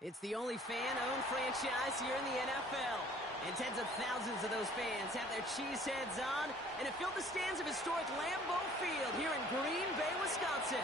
It's the only fan-owned franchise here in the NFL. And tens of thousands of those fans have their cheeseheads on and have filled the stands of historic Lambeau Field here in Green Bay, Wisconsin.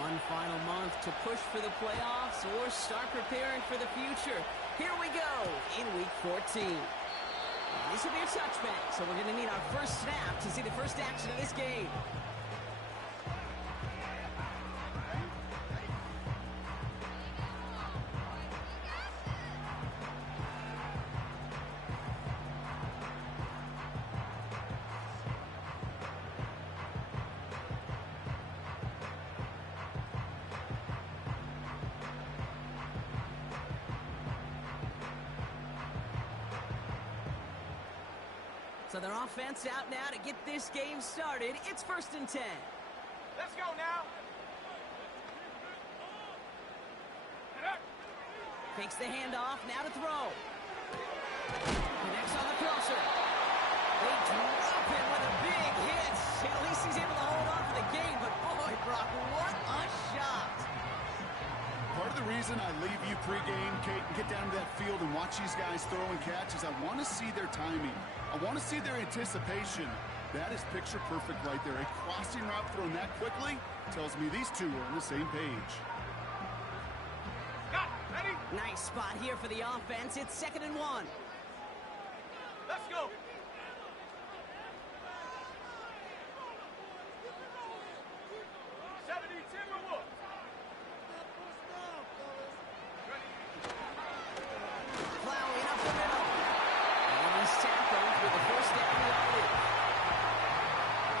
One final month to push for the playoffs or start preparing for the future. Here we go in Week 14. This will be a touchback, so we're going to need our first snap to see the first action of this game. So their offense out now to get this game started. It's 1st and 10. Let's go now. Fakes the handoff, now to throw. Connects on the crosser. They drop him with a big hit. At least he's able to hold on for the game, but boy, Brock, what a shot. Part of the reason I leave you pregame, Kate, and get down to that field and watch these guys throw and catch is I want to see their timing. I want to see their anticipation. That is picture perfect right there. A crossing route thrown that quickly tells me these two are on the same page. Got it. Ready? Nice spot here for the offense. It's 2nd and 1. Let's go. Plowing up the middle. And he's tackled with the first down yardage.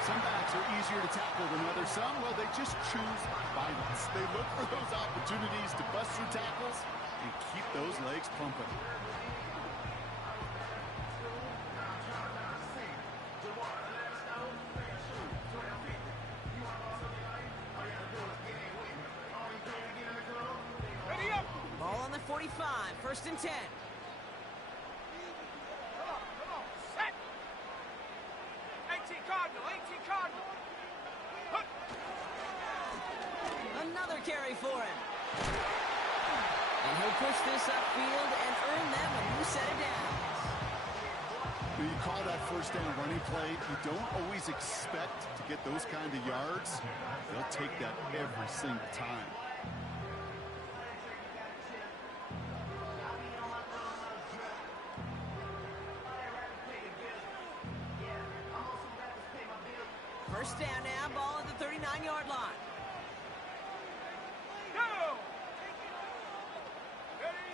Some backs are easier to tackle than others. Some, well, they just choose violence. They look for those opportunities to bust through tackles and keep those legs pumping. Ready up. Ball on the 45, 1st and 10. Come on. Set. 18 Cardinal. Hook. Another carry for him. And he'll push this upfield and earn them a new set of downs. When you call that first down running play, you don't always expect to get those kind of yards. They'll take that every single time. First down now, ball at the 39-yard line. Go. Ready.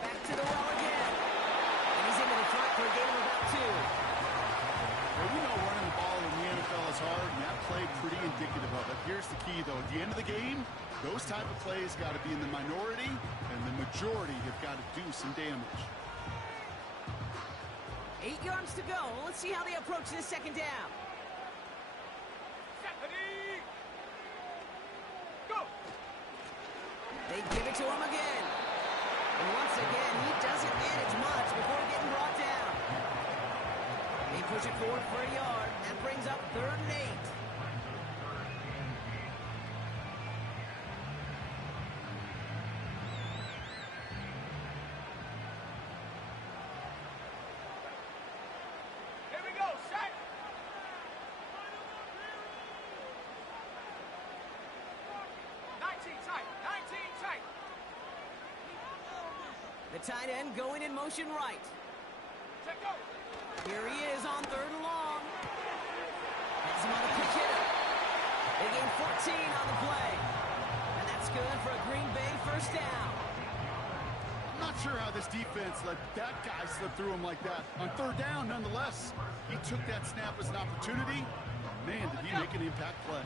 Back to the well again. And he's into the front for a gain of about 2. Well, we know running the ball in the NFL is hard, and that play pretty indicative of it. Here's the key, though. At the end of the game, those type of plays got to be in the minority, and the majority have got to do some damage. 8 yards to go. Let's see how they approach this 2nd down. Set. Ready. Go. They give it to him again. And once again, he doesn't manage much before getting brought down. They push it forward for a yard. That brings up 3rd and 8. Here we go. Set. 19 tight. The tight end going in motion right. Check go. Here he is on 3rd and long. Has him on a quick hitter. They gain 14 on the play. And that's good for a Green Bay first down. I'm not sure how this defense let that guy slip through him like that. On 3rd down, nonetheless, he took that snap as an opportunity. Man, did he make an impact play.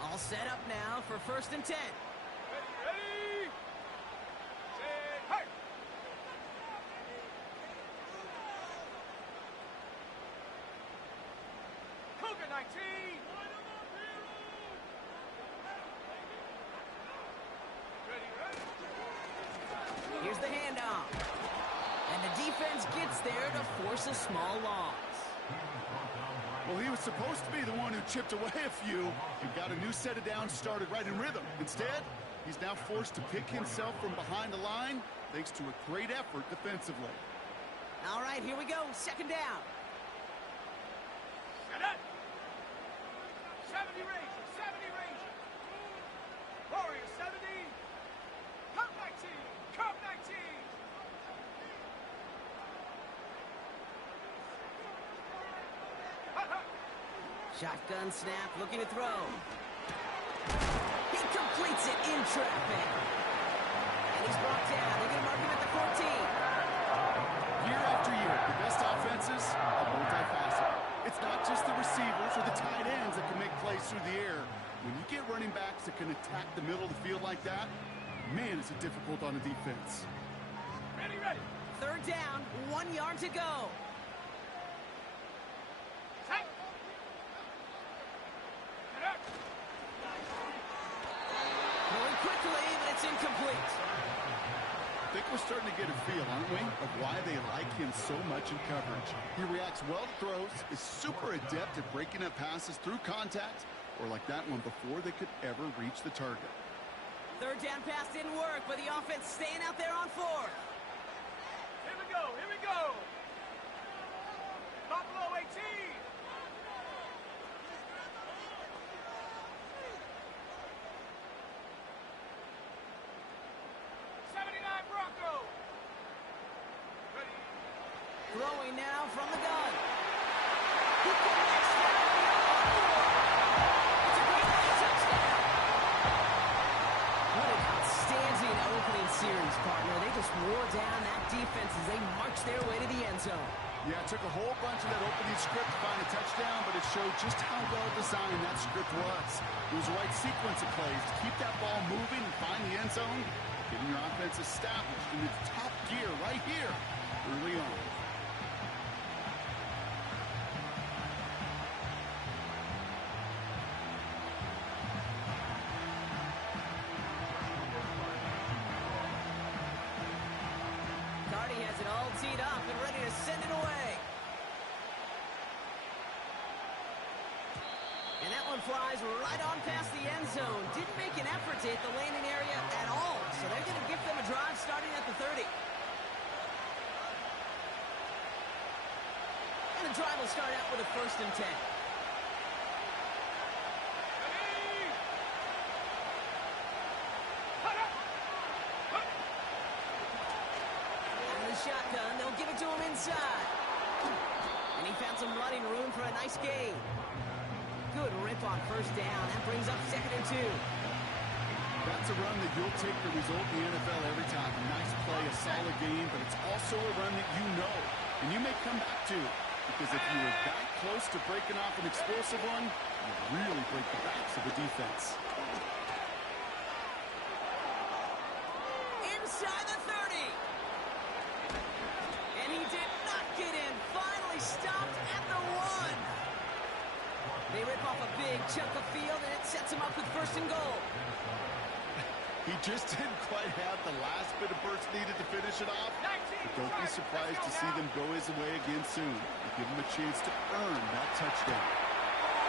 All set up now for 1st and 10. Ready. Set. Hey. 19. Ready, ready. Here's the handoff. And the defense gets there to force a small loss. Well, he was supposed to be the one who chipped away a few and got a new set of downs started right in rhythm. Instead, he's now forced to pick himself from behind the line thanks to a great effort defensively. All right, here we go. Second down. Set it. 70 Rangers, 70 Rangers. Warriors, 70. Cup 19, Cup 19. Shotgun snap, looking to throw. He completes it in traffic. And he's brought down. They're going to mark him at the 14. Year after year, the best offenses are multifaceted. It's not just the receivers or the tight ends that can make plays through the air. When you get running backs that can attack the middle of the field like that, man, is it difficult on a defense. Ready, ready. Third down, 1 yard to go. Set. Get up. Going quickly, but it's incomplete. I think we're starting to get a feel, aren't we, of why they like him so much in coverage. He reacts well to throws, is super adept at breaking up passes through contact, or like that one before they could ever reach the target. Third down pass didn't work, but the offense staying out there on fourth. Here we go, here we go. Buffalo 18. 79 Broncos. Ready. Throwing now from the gun. He connects down the it's a great touchdown. What an outstanding opening series, partner. They just wore down that defense as they marched their way to the end zone. Yeah, it took a whole bunch of that opening script to find a touchdown, but it showed just how well designed that script was. It was the right sequence of plays to keep that ball moving and find the end zone, getting your offense established in its top gear right here early on. Cardi has it all teed up and ready to send it away. And that one flies right on past the end zone. Didn't make an effort to hit the landing area at all. So they're going to give them a drive starting at the 30. And the drive will start out with a 1st and 10. Ready. Put up. Put. Out of the shotgun, they'll give it to him inside. And he found some running room for a nice gain. Good rip on 1st down. That brings up 2nd and 2. That's a run that you'll take the result in the NFL every time. A nice play, a solid game, but it's also a run that you know and you may come back to. Because if you were that close to breaking off an explosive one, you really break the backs of the defense. Inside the 30. And he did not get in. Finally stopped at the 1. They rip off a big chunk of field, and it sets him up with 1st and goal. He just didn't quite have the last bit of burst needed to finish it off. But don't be surprised to see them go his way again soon. And give him a chance to earn that touchdown.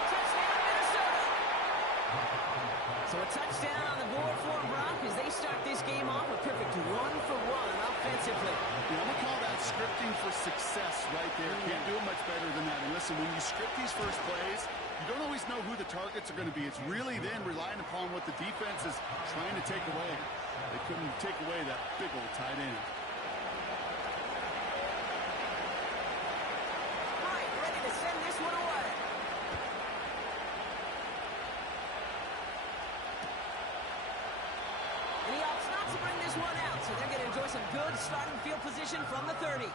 Touchdown, Minnesota! So a touchdown on the board for Brock as they start this game off a perfect 1-for-1 offensively. I'm going to call that scripting for success right there. Can't do it much better than that. And listen, when you script these first plays, you don't always know who the targets are going to be. It's really then relying upon what the defense is trying to take away. They couldn't take away that big old tight end. Right, ready to send this one away. And he opts not to bring this one out, so they're going to enjoy some good starting field position from the 30.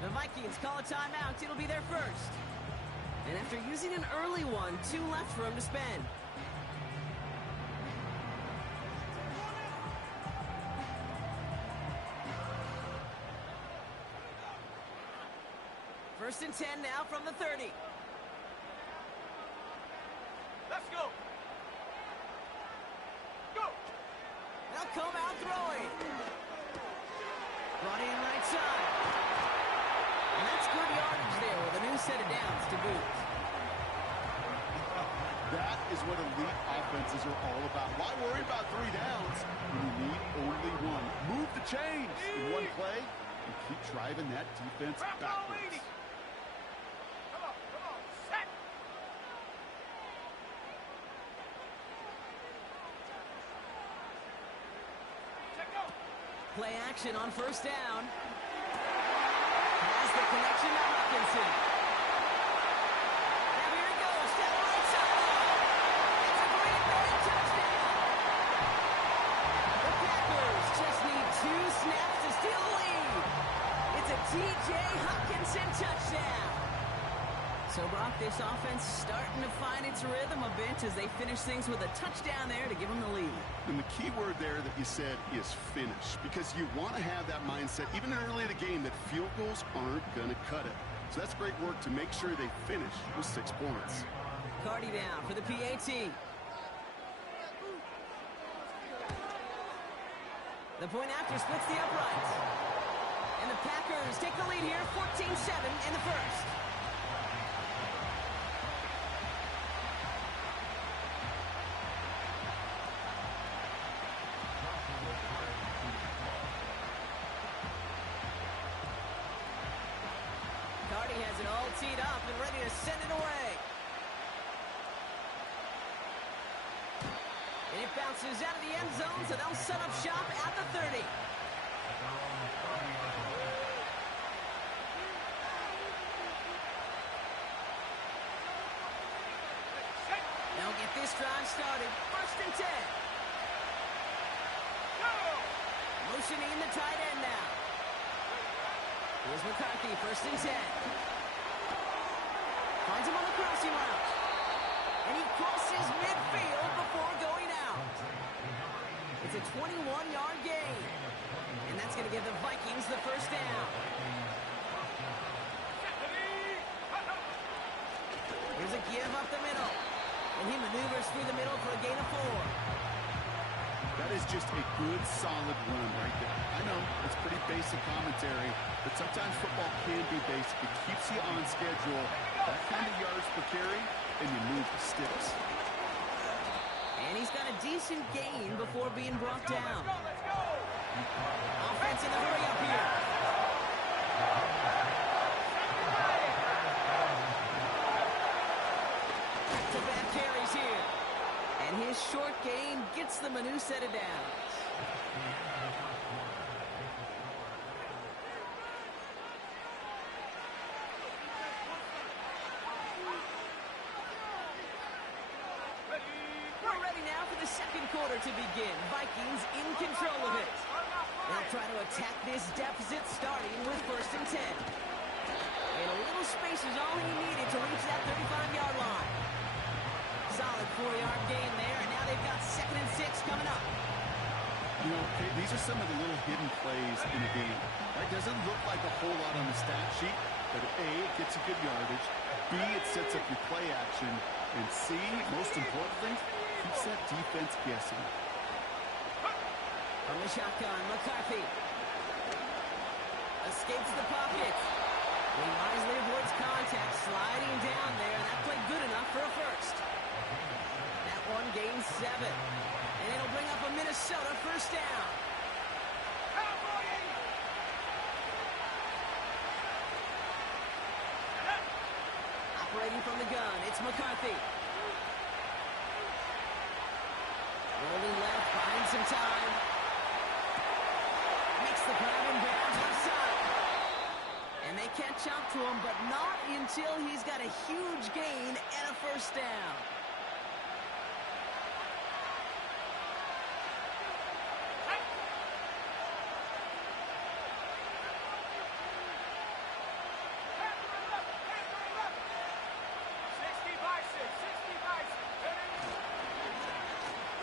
The Vikings call a timeout. It'll be their first. And after using an early one, 2 left for him to spend. First and 10 now from the 30. Let's go. Go. They'll come out throwing. Brought in right side. And that's good yardage there with a new set of downs to boot. That is what elite offenses are all about. Why worry about 3 downs when you need only one? Move the chains in one play and keep driving that defense backwards. Come on, set. Check go. Play action on first down. Has the connection to Hawkinson. Now here it goes, down the right sideline. It's a Green Bay touchdown. The Packers just need 2 snaps to steal the lead. It's a T.J. Hawkinson touchdown. So, Brock, this offense starting to find its rhythm a bit as they finish things with a touchdown there to give them the lead. And the key word there that you said is finish, because you want to have that mindset, even early in the game, that field goals aren't going to cut it. So that's great work to make sure they finish with 6 points. Carty down for the PAT. The point after splits the uprights. And the Packers take the lead here, 14-7 in the first. Carty has it all teed up and ready to send it away. And it bounces out of the end zone, so they'll set up shop at the 30. They'll get this drive started. First and 10. Go. Motioning the tight end now. Here's McCarthy, first and 10. Finds him on the crossing route. And he crosses midfield before going out. It's a 21-yard gain. And that's going to give the Vikings the first down. Here's a give up the middle. And he maneuvers through the middle for a gain of 4. That is just a good, solid run right there. I know, it's pretty basic commentary, but sometimes football can be basic. It keeps you on schedule, that kind of yards per carry, and you move the sticks. And he's got a decent gain before being brought down. Let's go. Offense in the hurry up here. Back-to-back carries here. And his short gain gets them a new set of downs. We're ready now for the second quarter to begin. Vikings in control of it. They'll try to attack this deficit starting with first and 10. And a little space is all he needed to reach that 35-yard line. Solid 4-yard gain there, and now they've got second and 6 coming up. You know, okay, these are some of the little hidden plays in the game. Right? Doesn't look like a whole lot on the stat sheet, but A, it gets a good yardage. B, it sets up your play action. And C, most importantly, keeps that defense guessing. From the shotgun, McCarthy. Escapes the pocket. He wisely avoids contact, sliding down there, and that played good enough for a first. That one gains 7. And it'll bring up a Minnesota first down. Operating from the gun, it's McCarthy. Rolling left, buying some time. Makes the grab and bounds left side. And they catch up to him, but not until he's got a huge gain and a first down.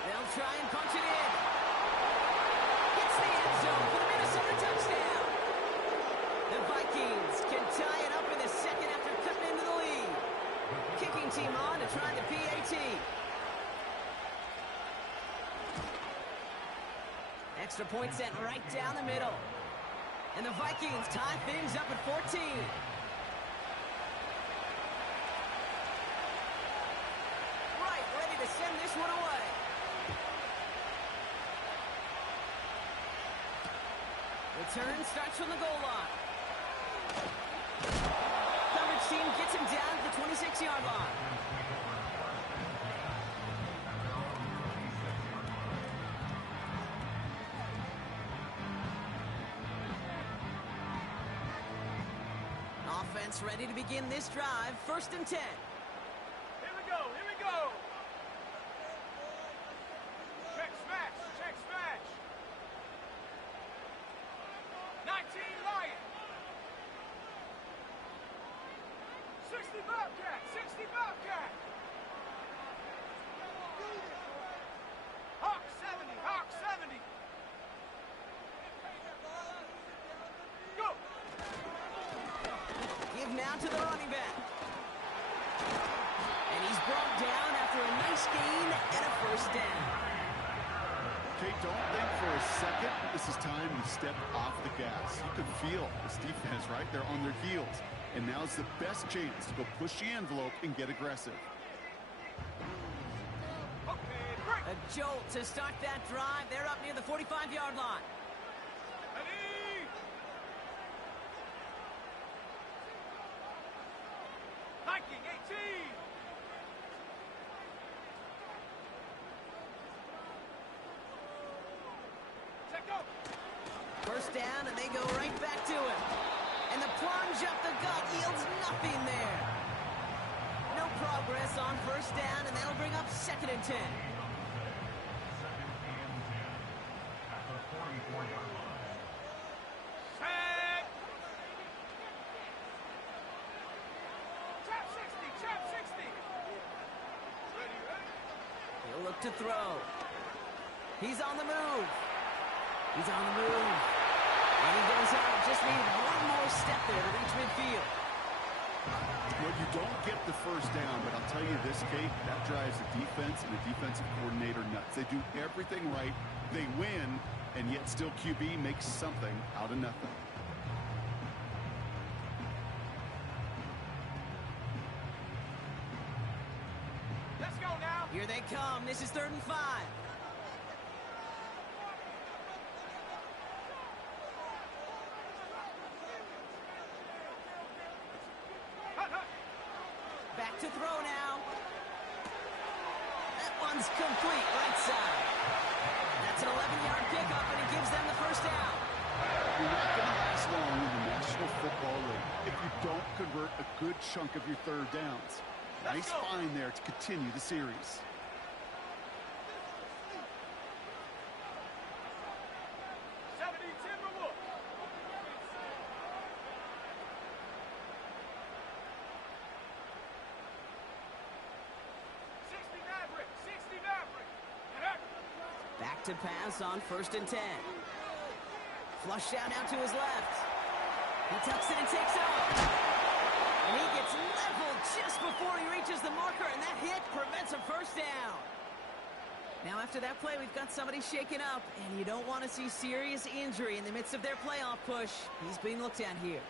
They'll try and punch it in. Hits the end zone for the Minnesota touchdown. The Vikings can tie it up in the second kicking team on to try the PAT. Extra point sent right down the middle. And the Vikings tie things up at 14. Right, ready to send this one away. Return starts from the goal line. Coverage team gets him down at the 26-yard line. Offense ready to begin this drive. 1st and 10. Here we go, here we go. Check smash, check smash. 19 Lion. 60 Bobcat, 60 Bobcat. Hawk 70, Hawk 70. Go. Give now to the running back. And he's brought down after a nice gain and a 1st down. Okay, don't think for a second this is time to step off the gas. You can feel this defense right there on their heels. And now's the best chance to go push the envelope and get aggressive. Okay, break. A jolt to start that drive. They're up near the 45-yard line. Ready. Hiking 18. Check go. 1st down, and they go right back to him. And the plunge up the gut yields nothing there. No progress on 1st down, and that'll bring up 2nd and 10. Set. Trap 60, trap 60. Ready, ready. He'll look to throw. He's on the move. He's on the move. And he goes out. Just needed one more step there to reach midfield. Well, you don't get the 1st down, but I'll tell you this, Kate, that drives the defense and the defensive coordinator nuts. They do everything right. They win, and yet still QB makes something out of nothing. Let's go now. Here they come. This is 3rd and 5. Back to throw now. That one's complete, right side. That's an 11-yard pickup, and it gives them the 1st down. You're not going to last long in the National Football League if you don't convert a good chunk of your 3rd downs. Nice find there to continue the series. Back to pass on 1st and 10. Flush down now to his left. He tucks it and takes off. And he gets leveled just before he reaches the marker, and that hit prevents a 1st down. Now after that play, we've got somebody shaken up, and you don't want to see serious injury in the midst of their playoff push. He's being looked at here.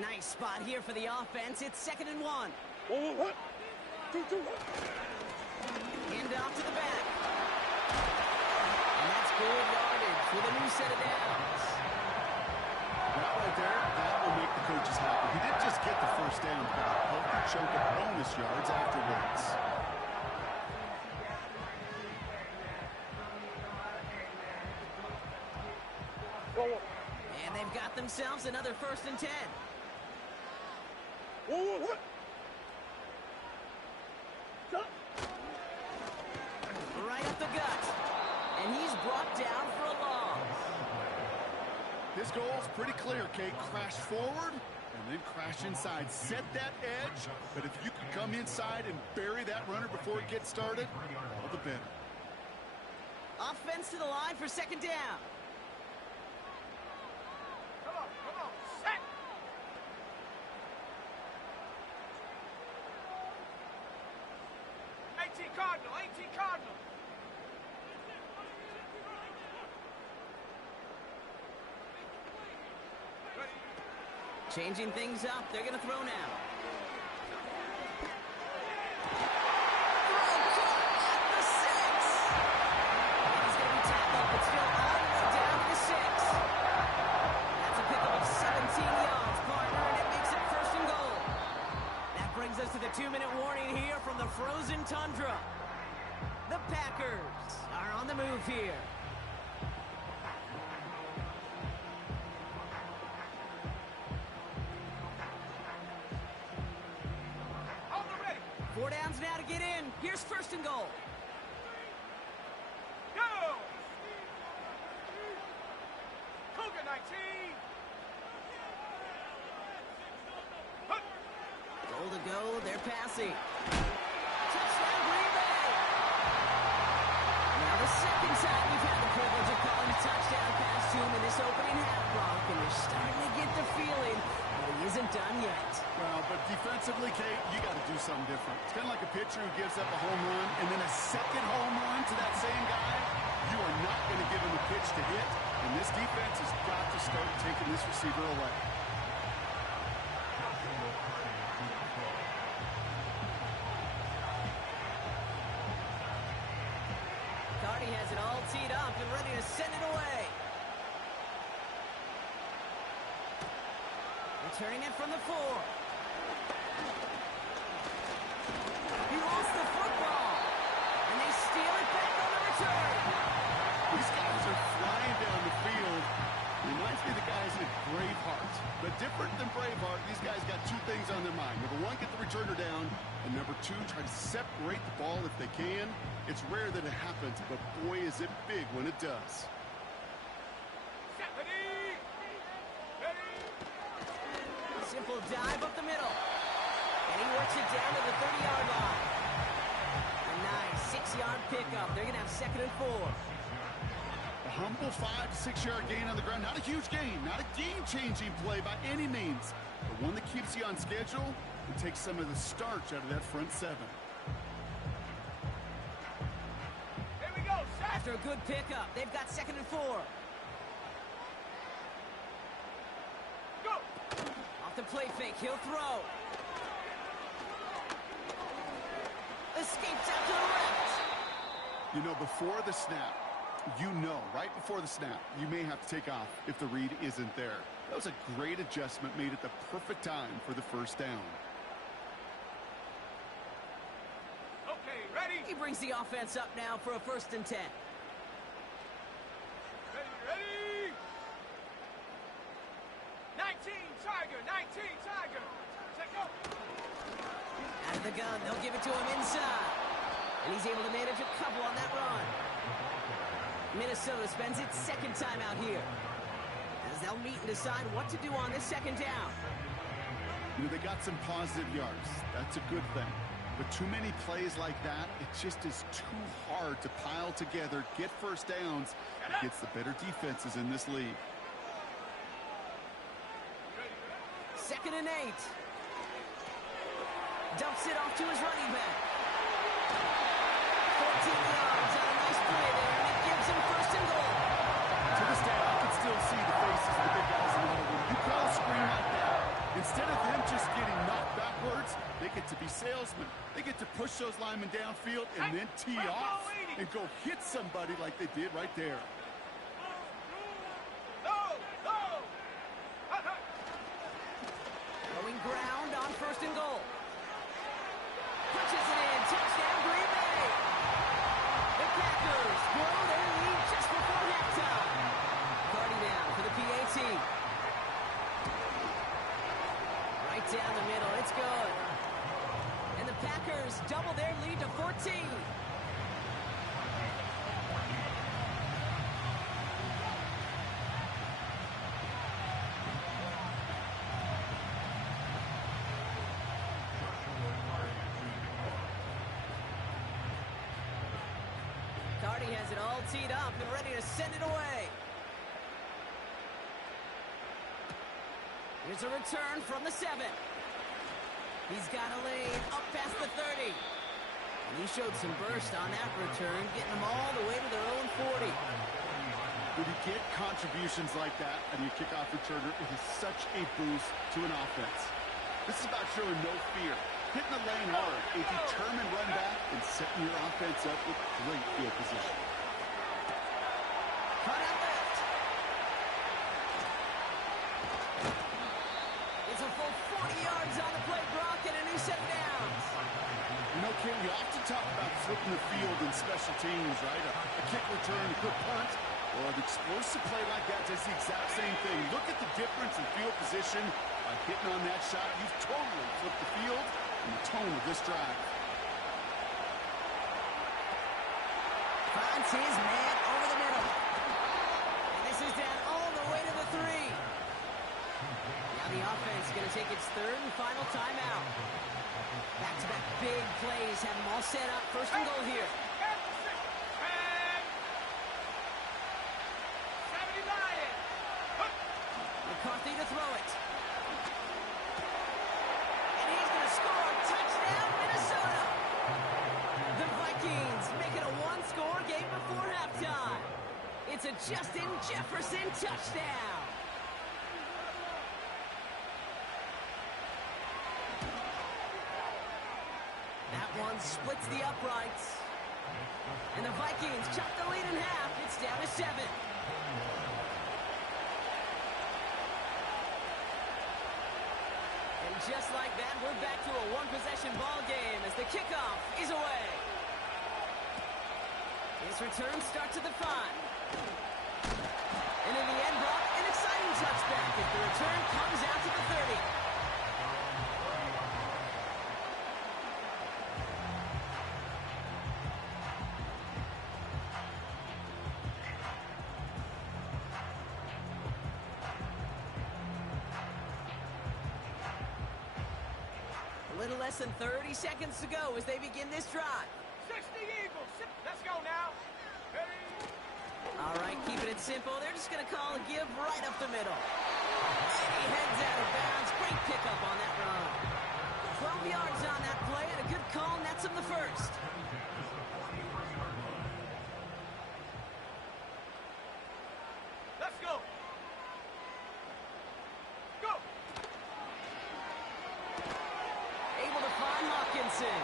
Nice spot here for the offense. It's 2nd and 1. What? Hand off to the back. And that's good yardage with a new set of downs. That right there, that will make the coaches happy. He didn't just get the 1st down, but a healthy chunk of bonus yards afterwards. And they've got themselves another 1st and 10. Right up the gut. And he's brought down for a loss. His goal is pretty clear, Kate. Crash forward and then crash inside. Set that edge, but if you can come inside and bury that runner before it gets started, all the better. Offense to the line for 2nd down. Come on, set. Changing things up. They're going to throw now. To the 2-minute warning here from the frozen tundra. The Packers are on the move here. Hold it ready. 4 downs now to get in. Here's first and goal. Go! Cougar 19. Goal to go, they're passing. Touchdown, Green Bay! Now the second time we've had the privilege of calling a touchdown pass to him in this opening half, Brock, and you're starting to get the feeling that he isn't done yet. Well, but defensively, Kate, you got to do something different. It's kind of like a pitcher who gives up a home run and then a second home run to that same guy. You are not going to give him a pitch to hit, and this defense has got to start taking this receiver away. Has it all teed up and ready to send it away. Returning it from the 4. He lost the football, and they steal it back on the return. These guys are flying down the field. Reminds me of the guys in Braveheart. But different than Braveheart, these guys got 2 things on their mind. Number 1, get the returner down. And number 2, try to separate the ball if they can. It's rare that it happens, but boy, is it big when it does. Ready. Ready. Simple dive up the middle. And he works it down to the 30-yard line. A nice 6-yard pickup. They're going to have second and 4. A humble 5 to 6-yard gain on the ground. Not a huge gain, not a game-changing play by any means, but one that keeps you on schedule and takes some of the starch out of that front 7. Here we go, set. After a good pickup, they've got second and 4. Go. Off the play fake, he'll throw. Escapes out to the left. You know, before the snap, right before the snap, you may have to take off if the read isn't there. That was a great adjustment made at the perfect time for the first down. Okay, ready. He brings the offense up now for a first and 10. Ready. 19 Tiger, 19 Tiger. Set go. Out of the gun, they'll give it to him inside. And he's able to manage a couple on that run. Minnesota spends its second time out here, as they'll meet and decide what to do on this second down. You know, they got some positive yards. That's a good thing. But too many plays like that, it just is too hard to pile together, get first downs against the better defenses in this league. Second and 8. Dumps it off to his running back. 14 yards on a nice play there, and it gives him first and goal. To this day, I can still see the faces of the big guys in the huddle. When you call a screen like that, instead of them just getting knocked backwards, they get to be salesmen. They get to push those linemen downfield and then tee off and go hit somebody like they did right there. Going ground on first and goal. Punches it in. Touchdown, Green Bay. The Packers blow their lead just before halftime. Cardi down for the PAT. Right down the middle. It's good. And the Packers double their lead to 14. Cardi has it all teed up and ready to send it away. Here's a return from the 7. He's got a lane up past the 30. And he showed some burst on that return, getting them all the way to their own 40. When you get contributions like that and your kickoff returner, it is such a boost to an offense. This is about showing no fear, hitting the lane hard, a determined run back, and setting your offense up with great field position. Cut out left. It's a full 40 yards on the play, Brock, and a new set of downs. You know, Ken, we often talk about flipping the field in special teams, right? A kick return, a good punt, or an explosive play like that does the exact same thing. Look at the difference in field position. By hitting on that shot, you've totally flipped the field and the tone of this drive. Finds his man over the middle. And this is down all the way to the 3. Now the offense is going to take its third and final timeout. Back-to-back big plays have them all set up. First and goal here. McCarthy to throw it. And he's going to score. Touchdown, Minnesota. The Vikings make it a one-score game before halftime. It's a Justin Jefferson touchdown. That one splits the uprights. And the Vikings chop the lead in half. It's down to 7. And just like that, we're back to a one-possession ball game as the kickoff is away. His return starts at the 5. And in the end, Brock, an exciting touchback as the return comes out to the 30. A little less than 30 seconds to go as they begin this drive. 60 Eagles. Let's go now. Ready? All right, keeping it simple. They're just going to call a give right up the middle. And he heads out of bounds. Great pickup on that run. 12 yards on that play, and a good call nets him the first. Let's go. Go. Able to find Hawkinson.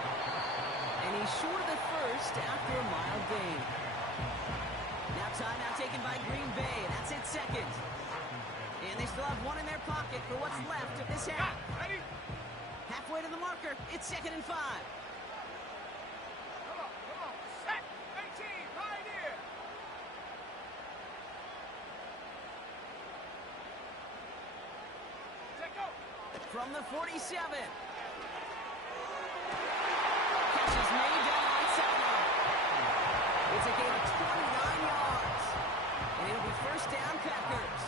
And he's short of the first after a mild gain. Now timeout taken by Green Bay, and that's it second. And they still have one in their pocket for what's left of this half. Ready? Halfway to the marker, it's 2nd and 5. Come on. Set. 18. Pioneer. Take go. From the 47. Catch is made down the right sideline. It's a gain of 29 yards. And it'll be first down, Packers.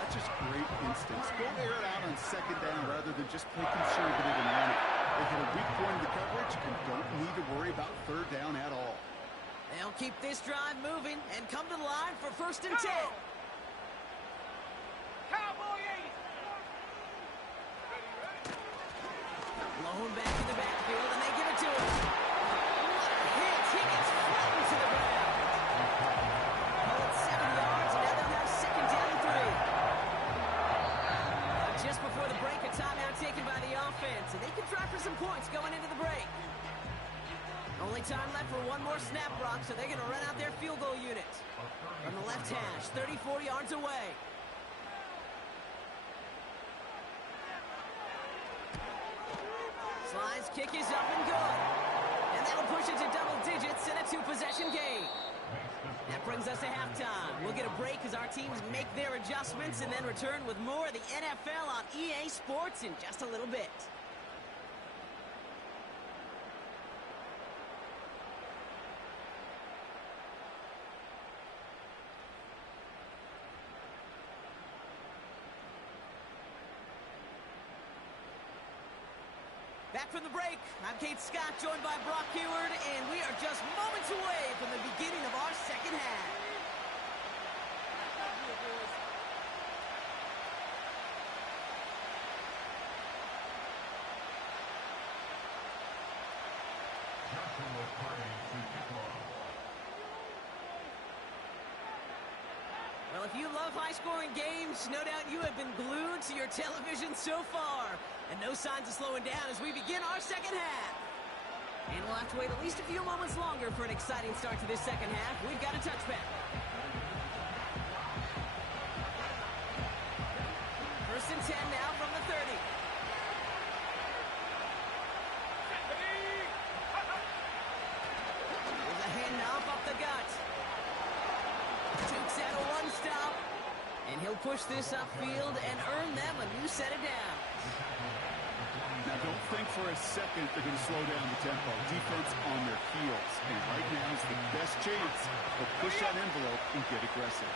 That's just great instincts. Go air it out on 2nd down rather than just play conservative and run it. They hit a weak point of the coverage and don't need to worry about 3rd down at all. They'll keep this drive moving and come to the line for 1st and 10. Cowboy 80. Blown back in the backfield, and they give it to him. What a hit. He gets flattened to the ground. Oh, it's 7 yards, and now they'll have 2nd down and 3. Just before the break, a timeout taken by the offense, and they can try for some points going into the break. Only time left for one more snap, Brock, so they're going to run out their field goal unit. From the left hash, 34 yards away. Slide's kick is up and good. And that'll push it to double digits in a 2-possession game. That brings us to halftime. We'll get a break as our teams make their adjustments and then return with more of the NFL on EA Sports in just a little bit. Back from the break, I'm Kate Scott, joined by Brock Heward, and we are just moments away from the beginning of our second half. of high-scoring games. No doubt you have been glued to your television so far. And no signs of slowing down as we begin our second half. And we'll have to wait at least a few moments longer for an exciting start to this second half. We've got a touchback. First and 10 now from the 30. There's a handoff up the gut. Takes out a one stop. And he'll push this upfield and earn them a new set of downs. Now, don't think for a second they're going to slow down the tempo. Defense on their heels. And right now is the best chance to push that envelope and get aggressive.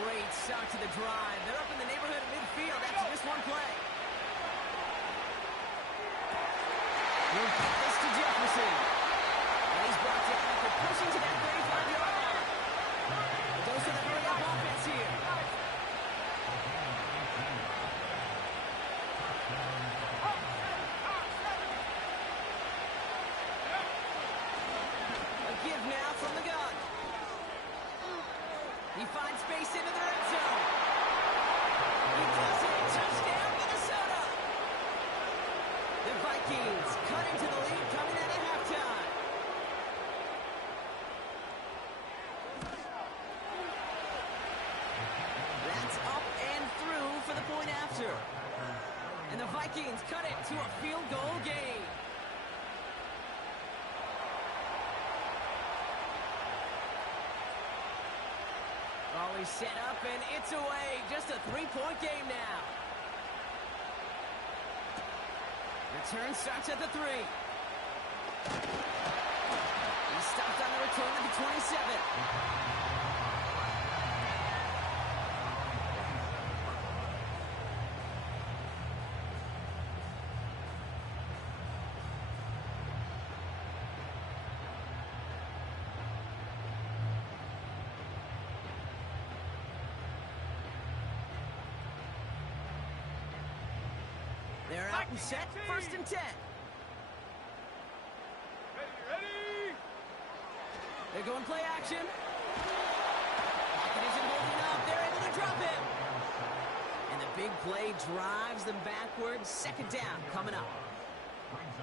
Great start to the drive. They're up in the neighborhood of midfield after just one play. We'll get this to Jefferson. And he's brought down after pushing to that 35-yard line. Goes to the hurry-up offense here. A give now from the gun. He finds space into the red zone. He does it. Touchdown, Minnesota. The Vikings cut into the lead coming in at halftime. That's up and through for the point after. And the Vikings cut it to a field goal game. Always set up, and it's away. Just a three-point game now. Return starts at the 3. He stopped on the return at the 27. They're out and set, first and 10. Ready. They're going play action. Pocket isn't holding up. They're able to drop it. And the big play drives them backwards. Second down coming up.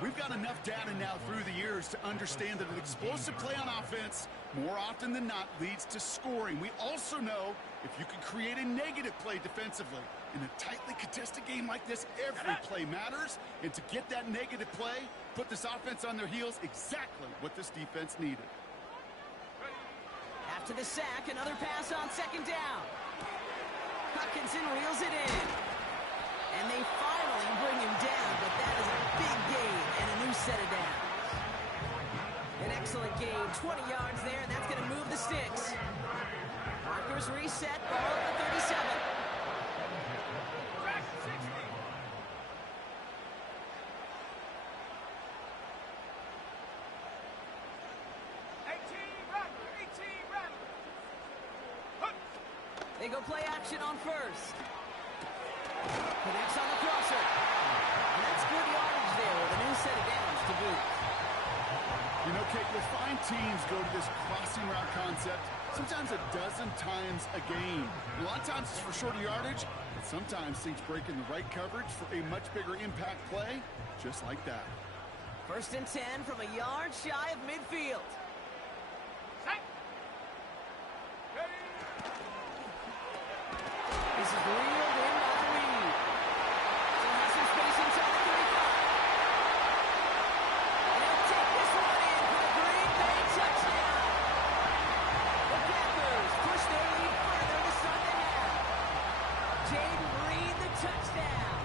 We've got enough data now through the years to understand that an explosive play on offense more often than not leads to scoring. We also know if you can create a negative play defensively. In a tightly contested game like this, every play matters. And to get that negative play, put this offense on their heels, exactly what this defense needed. After the sack, another pass on second down. Hutchinson reels it in. And they finally bring him down, but that is a big gain and a new set of downs. An excellent gain, 20 yards there, and that's going to move the sticks. Markers reset, ball at the 37. Track 60. 18 Rattler. They go play action on first. Connects on the crosser. And that's good yardage there with a new set of downs to boot. You know, Kate, you'll find teams go to this crossing route concept sometimes a dozen times a game. A lot of times it's for shorter yardage, but sometimes things break in the right coverage for a much bigger impact play, just like that. First and 10 from a yard shy of midfield. Set. Ready. This is reeled in by the lead. So he has some space inside the 35. And he'll take this one in for the Green Bay touchdown. The Packers push their lead further to start the half. Jaden Reed, the touchdown.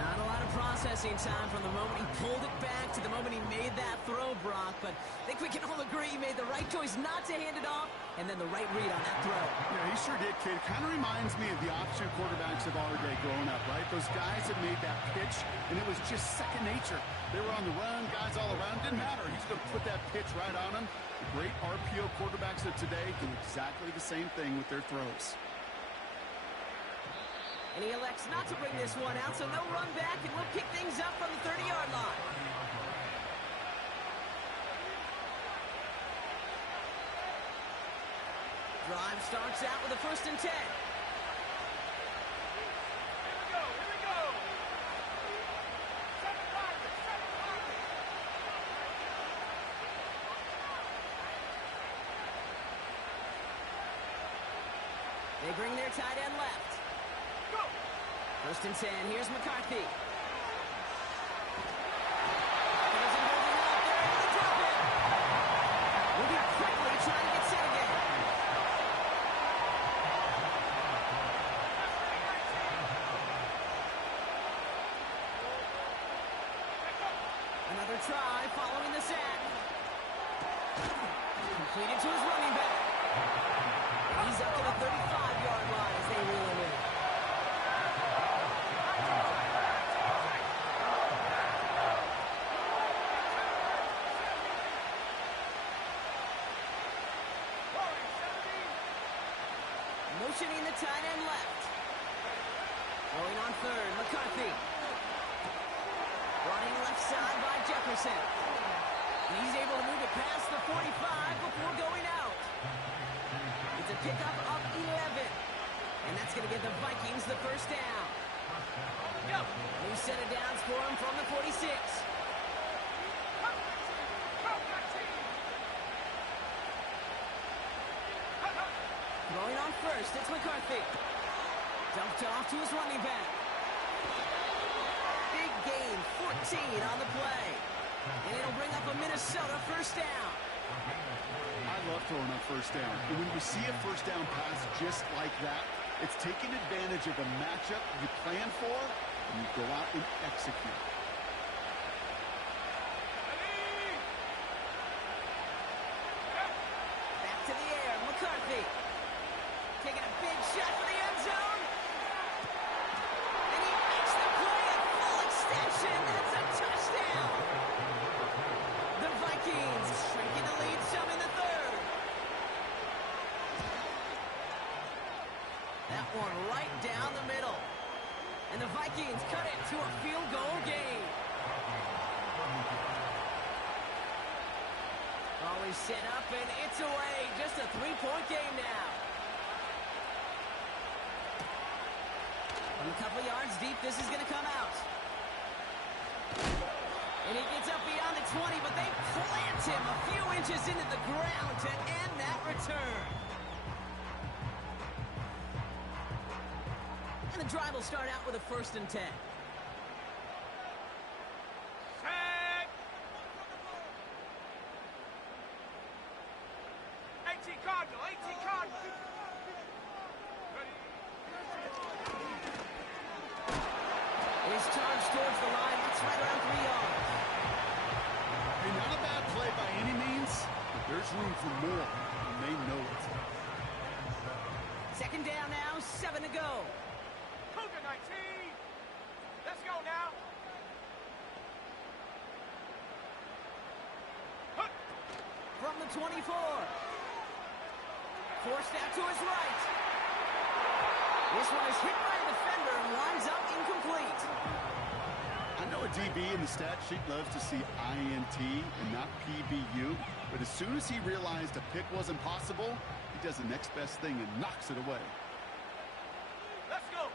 Not a lot of processing time from the moment he pulled it back to the moment he made that throw, Brock. But I think we can all agree he made the right choice not to hand it off, and then the right read on that throw. Yeah, he sure did, kid. It kind of reminds me of the option quarterbacks of our day growing up, right? Those guys that made that pitch, and it was just second nature. They were on the run, guys all around. Didn't matter. He's going to put that pitch right on them. The great RPO quarterbacks of today do exactly the same thing with their throws. And he elects not to bring this one out, so no run back, and we'll pick things up from the 30-yard line. Draw drive starts out with a 1st and 10. Here we go. Seven pocket. They bring their tight end left. Go. 1st and 10. Here's McCarthy. Moving quickly, trying to get set again. Another try following the sack. Completed to his running back. And he's up to the 35-yard line as they reel him in. Motioning the tight end left. Going on 3rd, McCarthy. Running left side by Jefferson. He's able to move it past the 45 before going out. It's a pickup of 11. And that's going to give the Vikings the 1st down. New set of downs for him from the 46. Going on 1st, it's McCarthy. Dumped off to his running back. Big gain, 14 on the play. And it'll bring up a Minnesota 1st down. I love throwing on 1st down. And when you see a 1st down pass just like that, it's taking advantage of a matchup you plan for, and you go out and execute. Back to the air, McCarthy. Taking a big shot for the end zone. And he makes the play at full extension. That's a touchdown. The Vikings shrinking the lead some in the 3rd. That one right down the middle. And the Vikings cut it to a field goal game. Always set up and it's away. Just a 3-point game now. From a couple yards deep, this is going to come out. And he gets up beyond the 20, but they plant him a few inches into the ground to end that return. And the drive will start out with a 1st and 10. Tag. 18 Cardinal. Ready. His charge towards the line. It's right around 3 yards. Hey, not a bad play by any means, but there's room for more, and they know it. 2nd down now, 7 to go. Cougar 19. Let's go now. From the 24. Forced out to his right. This one is hit by a defender and winds up incomplete. I know a DB in the stat sheet loves to see INT and not PBU, but as soon as he realized a pick wasn't possible, he does the next best thing and knocks it away. Let's go.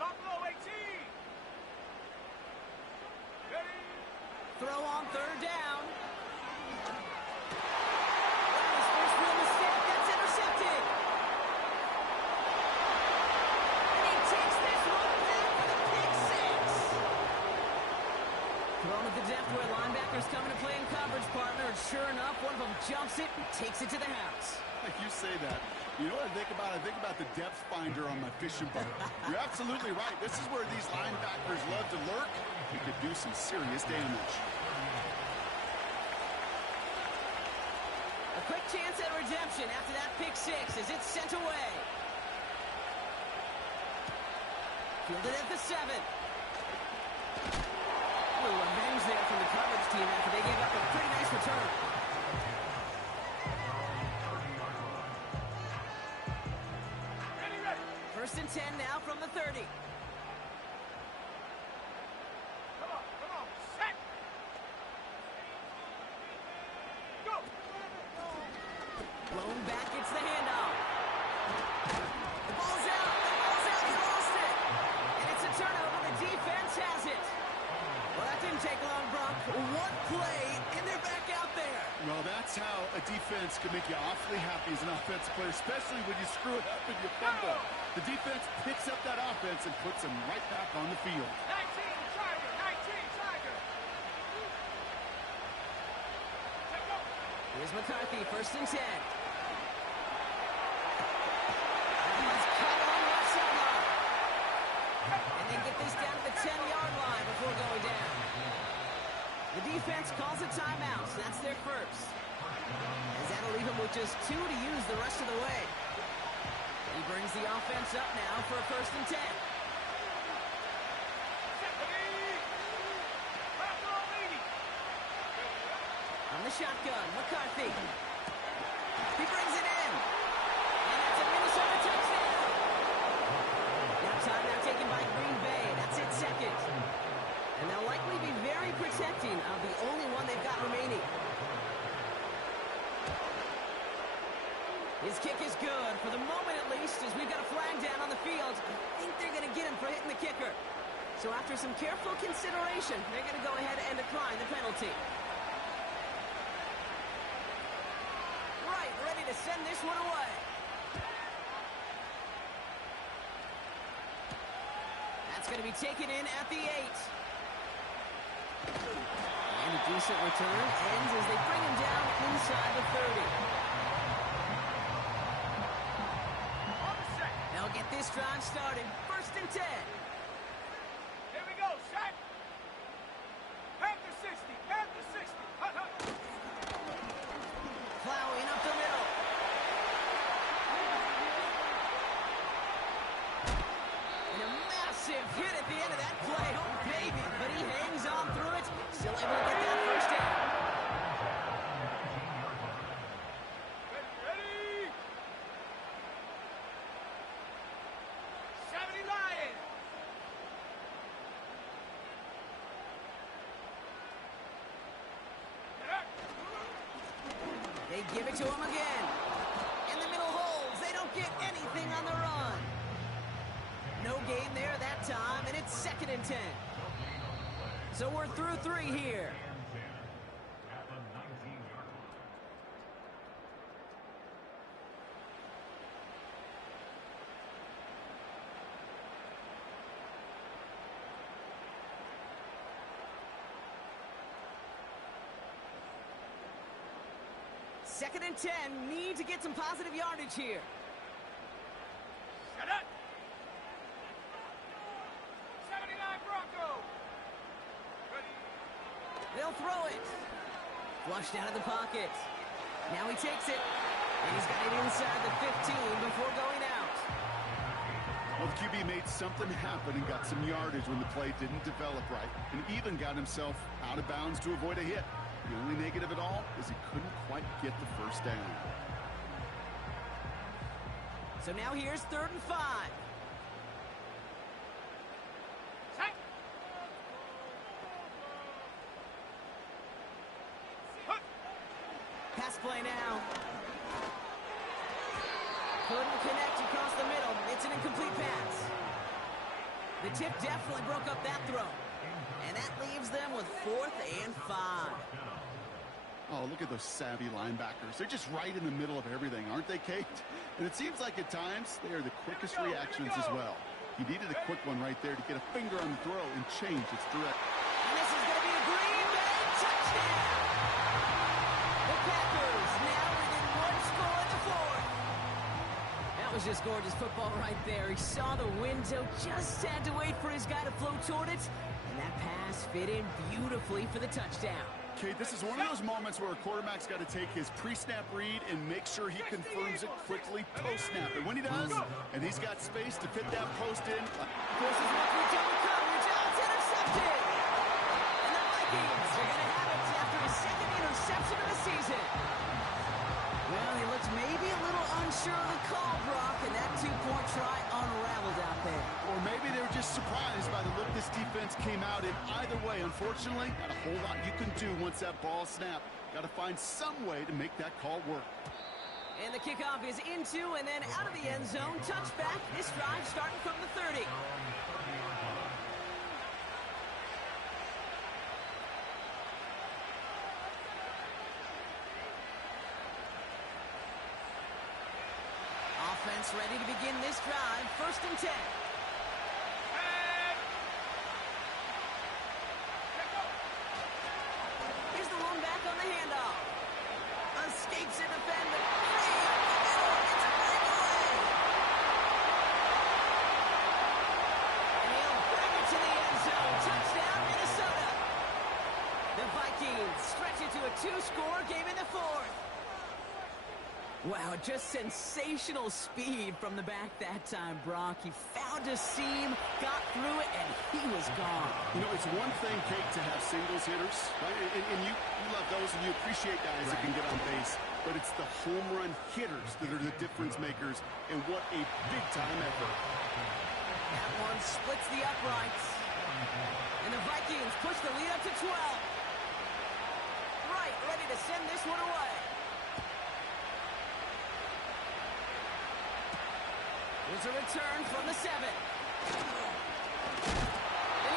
Lock low 18. Ready. Throw on 3rd down. His first real mistake. That's intercepted. And he takes this one back for the pick 6. Thrown at the depth where linebackers come into play in coverage, partner. And sure enough, one of them jumps it and takes it to the house. You say that. You know what I think about? I think about the depth finder on my fishing boat. You're absolutely right. This is where these linebackers love to lurk. You could do some serious damage. A quick chance at redemption after that pick 6 as it's sent away. Fielded at the 7. A little revenge there from the coverage team after they gave up a pretty nice return. Ready, ready. 1st and 10 now from the 30. Come on. Set. gets the handoff. The ball's out. The ball's out. He lost it. And it's a turnover. The defense has it. Well, that didn't take long, Brock. One play, and they're back out there. Well, that's how a defense can make you awfully happy as an offensive player, especially when you screw it up and you fumble. The defense picks up that offense and puts them right back on the field. 19 Tiger, 19 Tiger. Take over. Here's McCarthy, 1st and 10. He's cut on the left sideline. And they get this down to the 10-yard line before going down. The defense calls a timeout, so that's their first. As that'll leave him with just 2 to use the rest of the way. He brings the offense up now for a 1st and 10. On the shotgun, McCarthy. He brings it in. And that's a Minnesota touchdown. Now timeout taken by Green Bay. That's its 2nd. And they'll likely be very protecting of the only one they've got remaining. His kick is good, for the moment at least, as we've got a flag down on the field. I think they're going to get him for hitting the kicker. So after some careful consideration, they're going to go ahead and decline the penalty. Right, ready to send this one away. That's going to be taken in at the 8. And a decent return ends as they bring him down inside the 30. They'll get this drive started. 1st and 10. Here we go, Shaq. Panther 60, Panther 60. Hut, hut. Plowing up the middle. And a massive hit at the end of that play. Oh, baby. But he hangs on through it. Still able to get that 1st down. Ready? 70 Lions. They give it to him again. In the middle holds. They don't get anything on the run. No gain there that time, and it's 2nd and 10. So we're through 3 here. Second and 10, need to get some positive yardage here. Shut up. 79 Bronco. Ready? They'll throw it. Flushed out of the pocket. Now he takes it. And he's got it inside the 15 before going out. Well, the QB made something happen and got some yardage when the play didn't develop right, and even got himself out of bounds to avoid a hit. The only negative at all is he couldn't quite get the 1st down. So now here's 3rd and 5. Set. Hut. Pass play now. Couldn't connect across the middle. It's an incomplete pass. The tip definitely broke up that throw. And that leaves them with 4th and 5. Oh, look at those savvy linebackers. They're just right in the middle of everything, aren't they, Kate? And it seems like at times they are the quickest reactions as well. He needed a quick one right there to get a finger on the throw and change its direction. And this is going to be a Green Bay touchdown. The Packers now within 1 score in the 4th. That was just gorgeous football right there. He saw the window, just had to wait for his guy to float toward it. And that pass fit in beautifully for the touchdown. Kate, this is one of those moments where a quarterback's got to take his pre-snap read and make sure he confirms it quickly post-snap. And when he does, and he's got space to fit that post in. Forces one through double coverage. Oh, it's intercepted. And the Vikings are going to have it after his 2nd interception of the season. Well, he looks maybe a little unsure of the call, Brock, and that 2-point try unraveled out there. Or maybe they were just surprised by the look this defense came out in. Either way, unfortunately, not a whole lot you can do once that ball snapped. Got to find some way to make that call work. And the kickoff is into and then out of the end zone. Touchback. This drive starting from the 30. Offense ready to begin this drive. 1st and 10. Here's the one back on the handoff. Escapes a defender. Free up the middle. It's a breakaway. And he'll bring it to the end zone. Touchdown, Minnesota. The Vikings stretch it to a 2-score game in the 4th. Wow, just sensational speed from the back that time, Brock. He found a seam, got through it, and he was gone. You know, it's one thing, Kate, to have singles hitters, right? And you love those, and you appreciate guys that can get on base. But it's the home run hitters that are the difference makers, and what a big-time effort. That one splits the uprights. And the Vikings push the lead up to 12. Right, ready to send this one away. Here's a return from the 7. And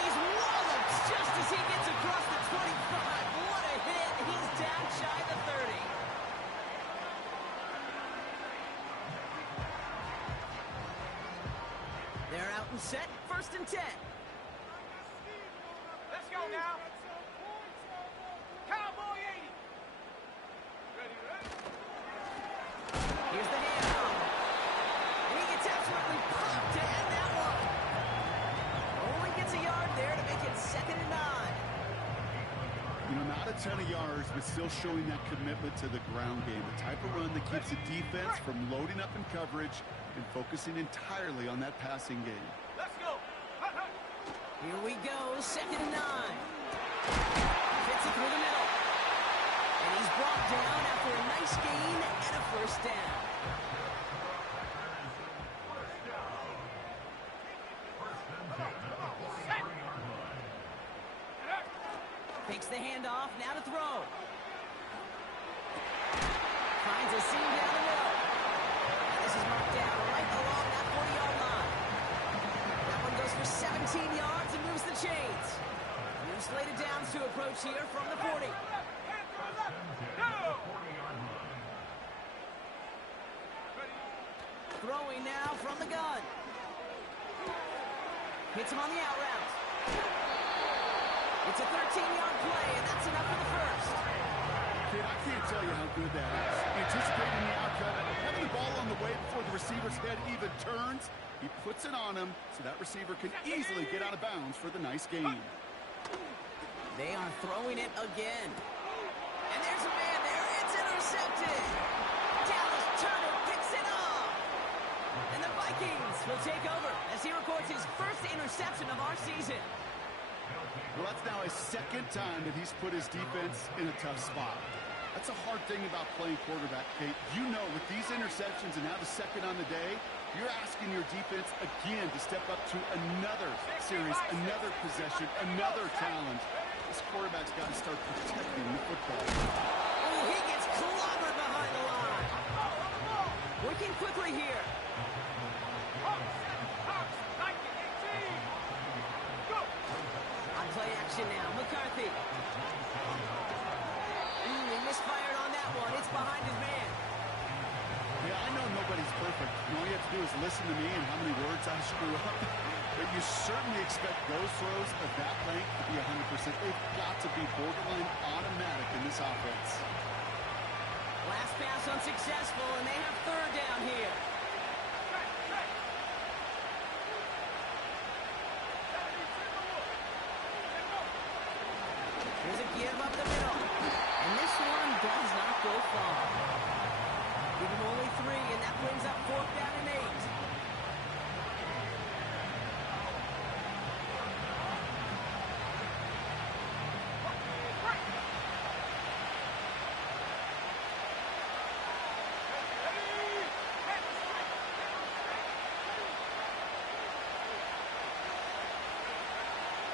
he's walloped just as he gets across the 25. What a hit. He's down shy of the 30. They're out and set. 1st and 10. Let's go now. Cowboy 80. Ready. Here's the handoff. Absolutely popped to end that one. Only gets a yard there to make it 2nd and 9. You know, not a ton of yards, but still showing that commitment to the ground game. The type of run that keeps the defense from loading up in coverage and focusing entirely on that passing game. Let's go. Here we go, 2nd and 9. Fits it through the middle. And he's brought down after a nice gain and a 1st down. Takes the handoff, now to throw. Finds a seam down the middle. And this is marked down right along that 40-yard line. That one goes for 17 yards and moves the chains. New slated downs to approach here from the 40. Throwing now from the gun. Hits him on the out route. It's a 13-yard play, and that's enough for the 1st. Kid, I can't tell you how good that is. Anticipating the outcome, having the ball on the way before the receiver's head even turns, he puts it on him so that receiver can easily get out of bounds for the nice gain. They are throwing it again. And there's a man there. It's intercepted. Dallas Turner picks it off. And the Vikings will take over as he records his 1st interception of our season. Well, that's now his 2nd time that he's put his defense in a tough spot. That's a hard thing about playing quarterback, Kate. You know, with these interceptions and now the 2nd on the day, you're asking your defense again to step up to another series, another possession, another challenge. This quarterback's got to start protecting the football. Oh, he gets clobbered behind the line. Working quickly here. Play action now. McCarthy. He misfired on that one. It's behind his man. Yeah, I know nobody's perfect. All you have to do is listen to me and how many words I screw up. But you certainly expect those throws of that length to be 100%. They've got to be borderline automatic in this offense. Last pass unsuccessful, and they have 3rd down here. Here's a give up the middle. And this one does not go far. Give him only 3, and that brings up 4th down and 8.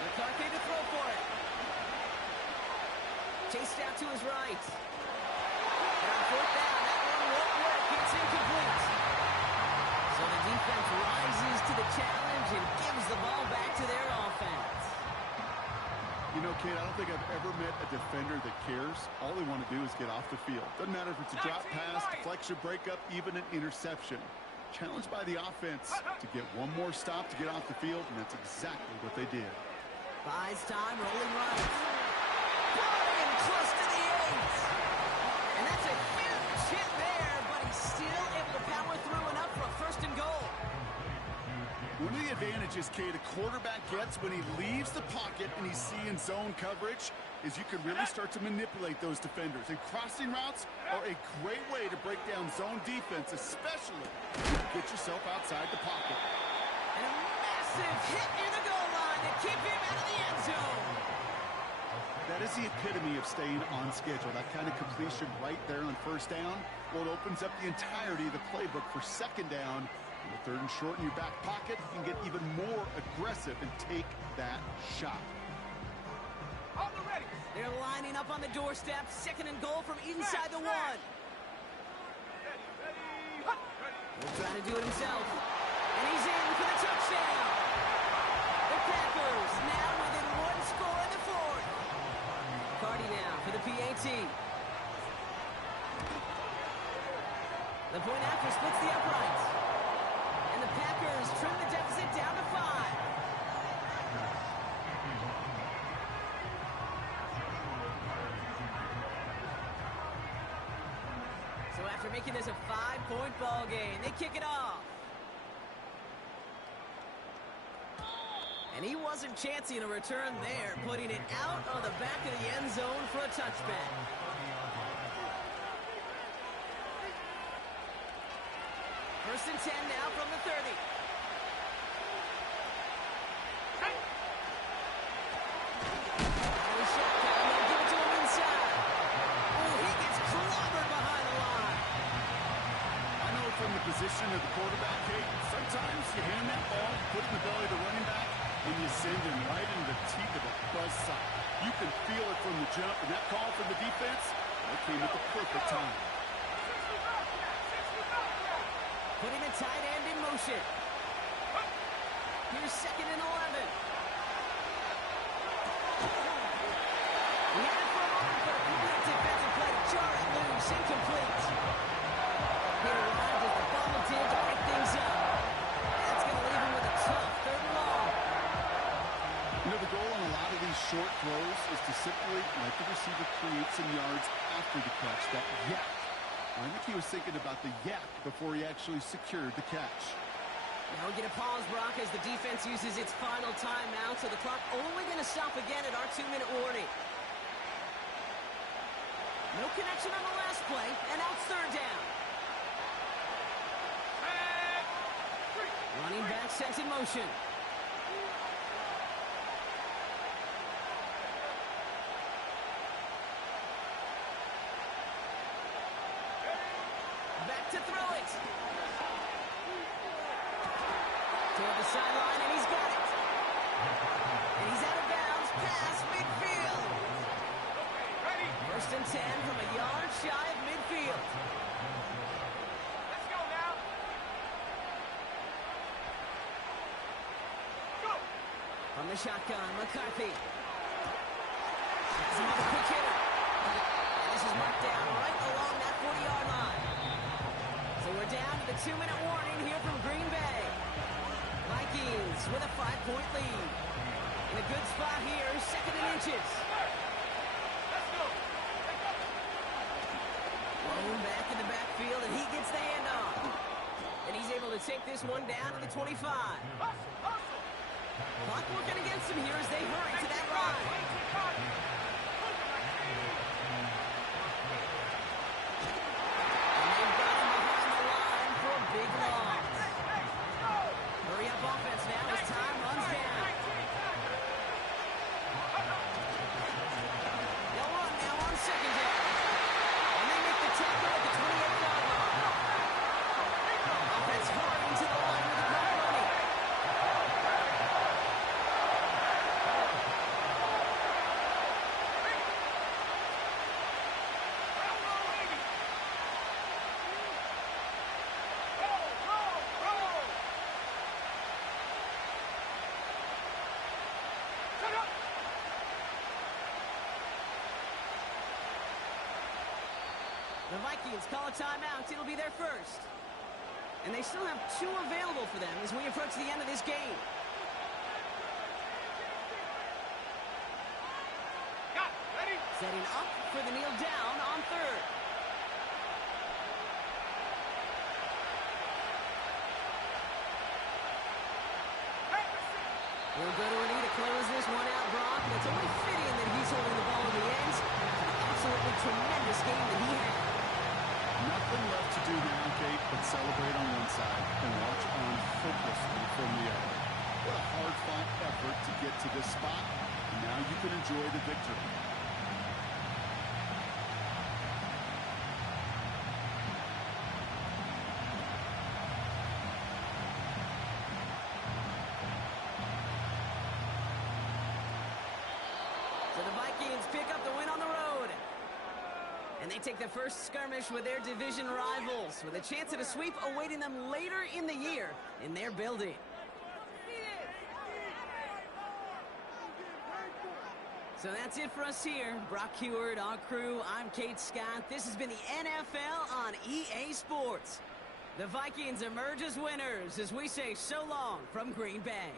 McCarthy to throw for it. Chased out to his right. And on 4th down, that one won't work. He defense rises to the challenge and gives the ball back to their offense. You know, kid, I don't think I've ever met a defender that cares. All they want to do is get off the field. Doesn't matter if it's a drop pass, deflection, breakup, even an interception. Challenged by the offense to get one more stop to get off the field, and that's exactly what they did. Buys time, rolling right. Brought close to the 8. And that's a huge hit there, but he's still able to power through enough for a first and goal. One of the advantages, Kate, a quarterback gets when he leaves the pocket and he's seeing zone coverage is you can really start to manipulate those defenders. And crossing routes are a great way to break down zone defense, especially if you get yourself outside the pocket. And a massive hit near the goal line to keep him out of the end zone. That is the epitome of staying on schedule. That kind of completion right there on first down. Well, it opens up the entirety of the playbook for second down. In the third and short in your back pocket, you can get even more aggressive and take that shot. On the ready. They're lining up on the doorstep. Second and goal from inside the 1. Ready. He'll try to do it himself. And he's in for the touchdown. The Packers now within 1 score in the 4th. Cardi now for the PAT. The point after splits the uprights. And the Packers trim the deficit down to 5. So after making this a 5-point ball game, they kick it off. And he wasn't chancing a return there, putting it out of the back of the end zone for a touchback. First and 10 now from the 30. Shotgun, they'll give it to him inside. Oh, he gets clobbered behind the line. I know from the position of the quarterback, Kate, sometimes you hand that ball, put it in the belly of the running back, and you send him right into the teeth of the buzzsaw. You can feel it from the jump, and that call from the defense, that came at the perfect time. Putting the tight end in motion. Here's second and 11. He had it for a moment, but a complete defensive play to jar it loose, incomplete. Here arrived as the ball did to pick things up. That's going to leave him with a tough 3rd and long. You know, the goal on a lot of these short throws is to simply let the receiver create some yards after the catch, that yak. I think he was thinking about the yak before he actually secured the catch. Now we get a pause, Brock, as the defense uses its final timeout, so the clock only going to stop again at our 2-minute warning. No connection on the last play, and now it's 3rd down. Running back sent in motion. Back to throw it. Toward the sideline, and he's got it. And he's out of bounds past midfield. Ready. First and 10 from a yard shy of midfield. Let's go now. Go. From the shotgun, McCarthy. Has another quick hitter. And this is marked down right along that 40-yard line. So we're down to the 2-minute warning here from Green Bay. Vikings with a 5-point lead. In a good spot here, second and inches. Let's go. Blown back in the backfield, and he gets the handoff. And he's able to take this one down to the 25. Hustle, hustle. Clock working against him here as they hurry to that line. And they've got him behind the line for a big loss. Hurry up offense now as time runs down. They'll run now on second down. And they make the tackle at the 28-yard line. Offense hurrying to the line with the clock running. The Vikings call a timeout. It'll be their first. And they still have 2 available for them as we approach the end of this game. Got it. Ready? Setting up for the kneel down on third. We'll go to Renee to close this one out, Brock. And it's only fitting that he's holding the ball in the ends. An absolutely tremendous game that he had. Nothing left to do now, Kate, but celebrate on one side and watch on hopelessly from the other. What a hard-fought effort to get to this spot. And now you can enjoy the victory. So the Vikings pick up the win on the road. And they take the first skirmish with their division rivals, with a chance at a sweep awaiting them later in the year in their building. So that's it for us here. Brock Heward, our crew, I'm Kate Scott. This has been the NFL on EA Sports. The Vikings emerge as winners as we say so long from Green Bay.